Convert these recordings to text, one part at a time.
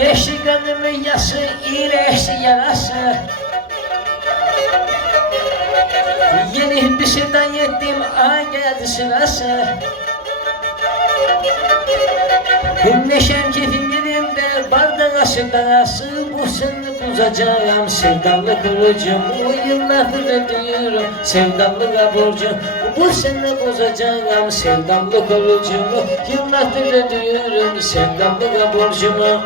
Geçti gönlümün yası, iyileşti yarası. Yeni bir şeyden yettim, geldi sırası. Neşem keyfim yerimde, bardak aşıdarası. Bu seni bozacağım, sevdalı kılıcım. O yıllardır ödüyorum, sevdalığa borcum. Bu seni bozacağım, sevdalı kılıcım. Yıllardır ödüyorum, sevdalığa borcumu.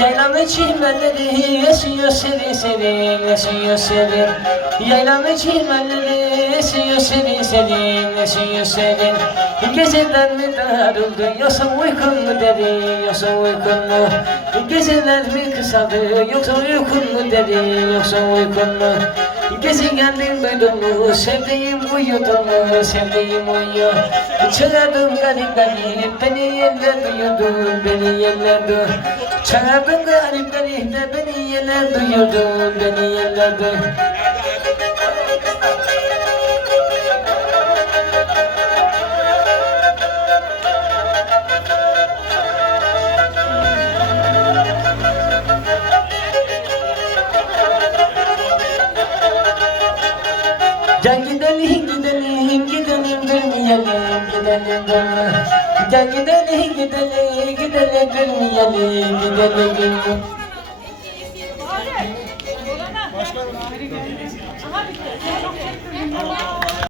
Yaylanın çimenleri esiyor serin serin, esiyor serin. Yaylanın çimenleri esiyor serin serin, esiyor serin. Geceler mi darıldı yoksa uykun mu derin, yoksa uykun mu? Geceler mi kısaldı yoksa uykun mu derin, yoksa uykun mu? Gece geldin duydun mu, sevdiğim uyudun mu, sevdiğim uyuyor. Çağırdım garip garip, beni yerler duyurdun, beni yerler duyurdun. Çağırdım garip garip de beni yerler duyurdun, beni yerler duyurdun. Gel gidelim gidelim gidelim durmayalım gidelim durma. Gel gidelim gidelim gidelim durmayalım gidelim gidelim. Başkanım.